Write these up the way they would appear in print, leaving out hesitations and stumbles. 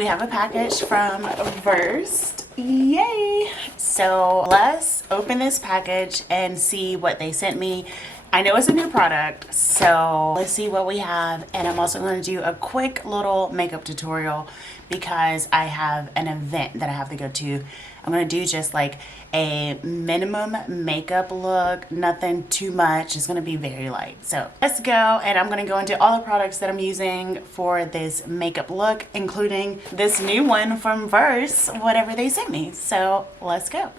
We have a package from Versed. Yay! So let's open this package and see what they sent me. I know it's a new product, so let's see what we have. And I'm also going to do a quick little makeup tutorial because I have an event that I have to go to. I'm going to do just like a minimum makeup look, nothing too much. It's going to be very light. So let's go, and I'm going to go into all the products that I'm using for this makeup look, including this new one from Verse, whatever they sent me. So let's go.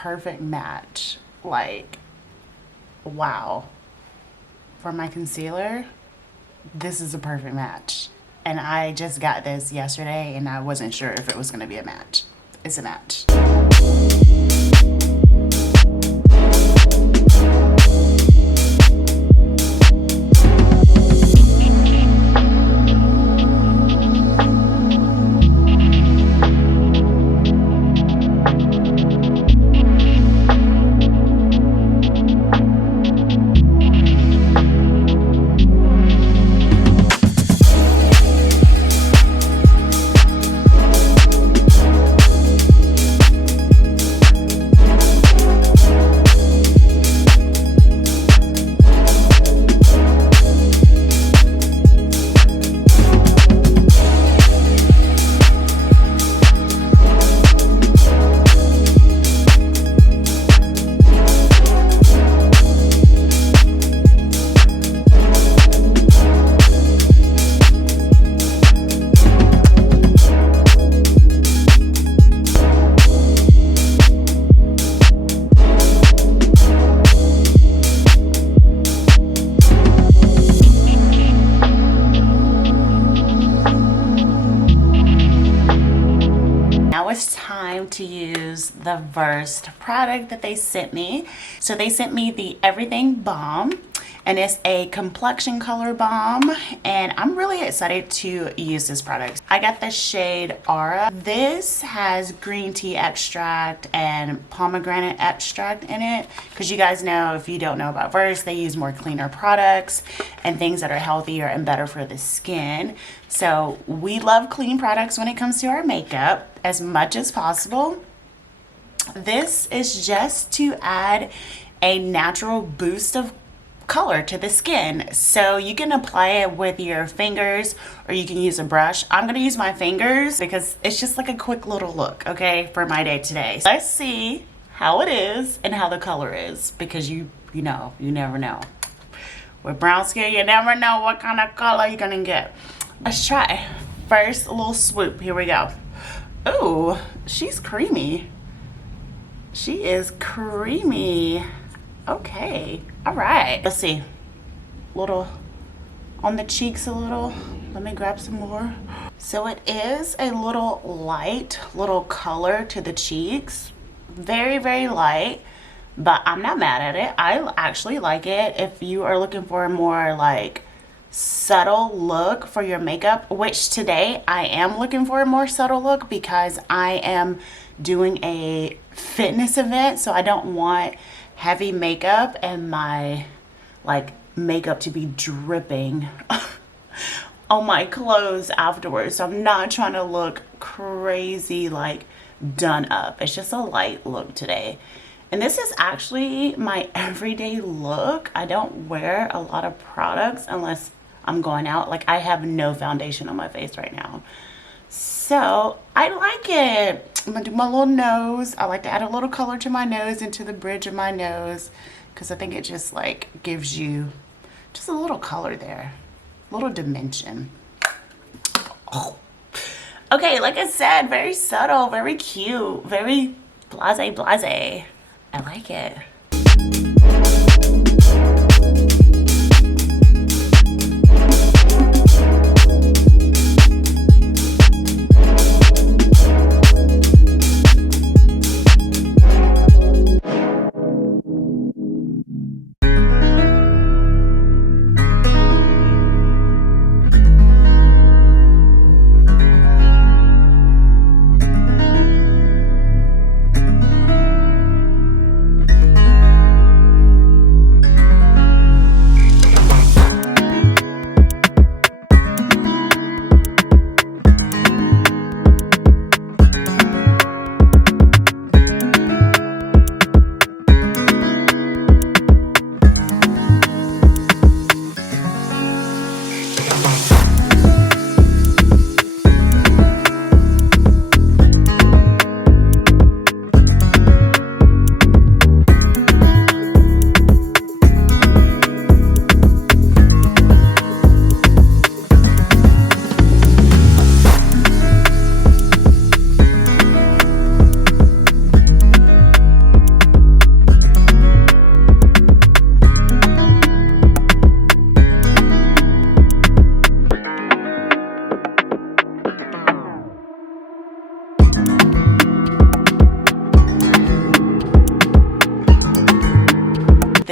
perfect match. Like, wow. For my concealer, this is a perfect match. And I just got this yesterday and I wasn't sure if it was going to be a match. It's a match. It's time to use the first product that they sent me. So they sent me the Everything Balm, and it's a complexion color balm, and I'm really excited to use this product. I got the shade Aura. This has green tea extract and pomegranate extract in it, because you guys know, if you don't know about Verse, they use more cleaner products and things that are healthier and better for the skin. So we love clean products when it comes to our makeup as much as possible. This is just to add a natural boost of color to the skin. So you can apply it with your fingers or you can use a brush. I'm gonna use my fingers because it's just like a quick little look, okay, for my day today. Let's see how it is and how the color is, because you never know. With brown skin, you never know what kind of color you're gonna get. Let's try. First, a little swoop. Here we go. Ooh, she's creamy. She is creamy. Okay, all right. Let's see. Little on the cheeks a little. Let me grab some more. So it is a little light, little color to the cheeks. Very, very light, but I'm not mad at it. I actually like it. If you are looking for a more like subtle look for your makeup, which today I am looking for a more subtle look because I am doing a fitness event, so I don't want heavy makeup and my like makeup to be dripping on my clothes afterwards. So I'm not trying to look crazy like done up. It's just a light look today. And this is actually my everyday look. I don't wear a lot of products unless I'm going out. Like, I have no foundation on my face right now. So I like it. I'm gonna do my little nose. I like to add a little color to my nose, into the bridge of my nose, because I think it just like gives you just a little color there, a little dimension. Oh. Okay, like I said, very subtle, very cute, very blase blase. I like it.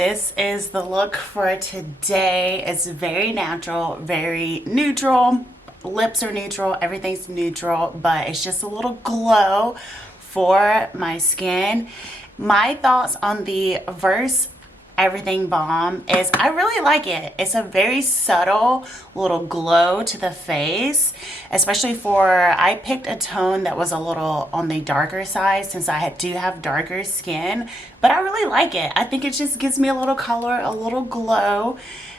this is the look for today. It's very natural, very neutral. Lips are neutral, everything's neutral, but it's just a little glow for my skin. My thoughts on the Verse Everything Balm is I really like it. It's a very subtle little glow to the face, especially I picked a tone that was a little on the darker side since I do have darker skin, but I really like it. I think it just gives me a little color, a little glow.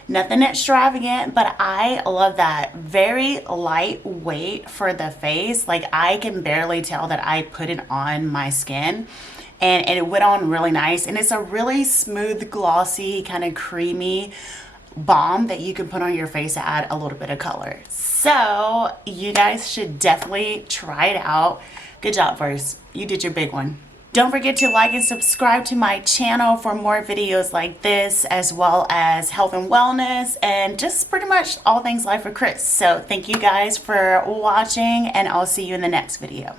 Nothing extravagant, but I love that. Very lightweight for the face. Like I can barely tell that I put it on my skin. And it went on really nice, and it's a really smooth, glossy, kind of creamy balm that you can put on your face to add a little bit of color. So you guys should definitely try it out. Good job, Verse. You did your big one. Don't forget to like and subscribe to my channel for more videos like this, as well as health and wellness and just pretty much all things life with Chris. So thank you guys for watching, and I'll see you in the next video.